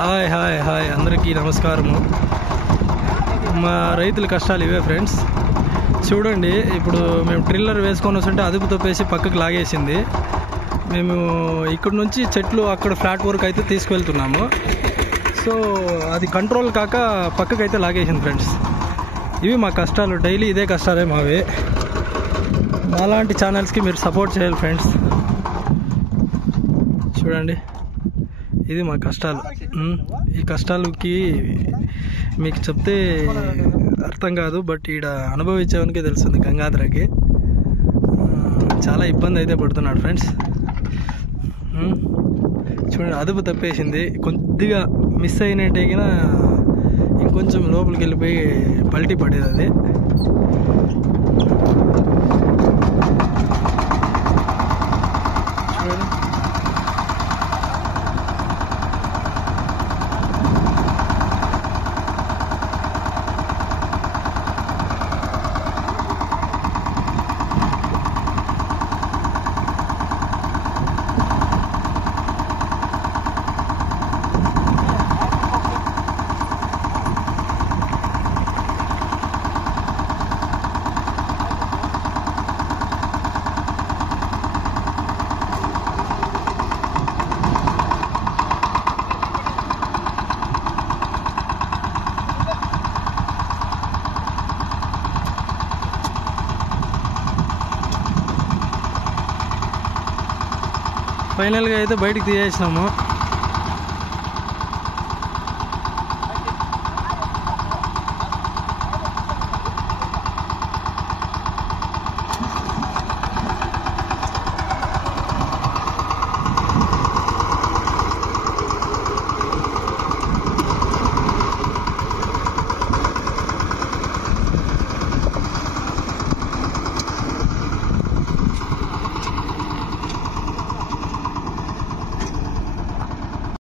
Hi hi hi అందరికీ నమస్కారము. మా రైతుల కష్టాలు ఇవే ఫ్రెండ్స్. చూడండి, ఇప్పుడు మేము ట్రిల్లర్ వేసుకొని వస్తుంటే అదుపు తప్పేసి పక్కకు లాగేసింది. మేము ఇక్కడ నుంచి చెట్లు అక్కడ ఫ్లాట్ వరకు అయితే తీసుకువెళ్తున్నాము. సో అది కంట్రోల్ కాక పక్కకు అయితే లాగేసింది ఫ్రెండ్స్. ఇవి మా కష్టాలు, డైలీ ఇదే కష్టాలే మావి. మాలాంటి ఛానల్స్కి మీరు సపోర్ట్ చేయాలి ఫ్రెండ్స్. చూడండి, ఇది మా కష్టాలు. ఈ కష్టాలకి మీకు చెప్తే అర్థం కాదు, బట్ ఈడ అనుభవించేవానికే తెలుస్తుంది. గంగాధరకి చాలా ఇబ్బంది అయితే పడుతున్నాడు ఫ్రెండ్స్. చూడండి, అదుపు తప్పేసింది. కొద్దిగా మిస్ అయినట్టే కినా ఇంకొంచెం లోపలికి వెళ్ళిపోయి పల్టీ పడేది అది. చూడండి, ఫైనల్గా అయితే బయటికి తీసేసినాము.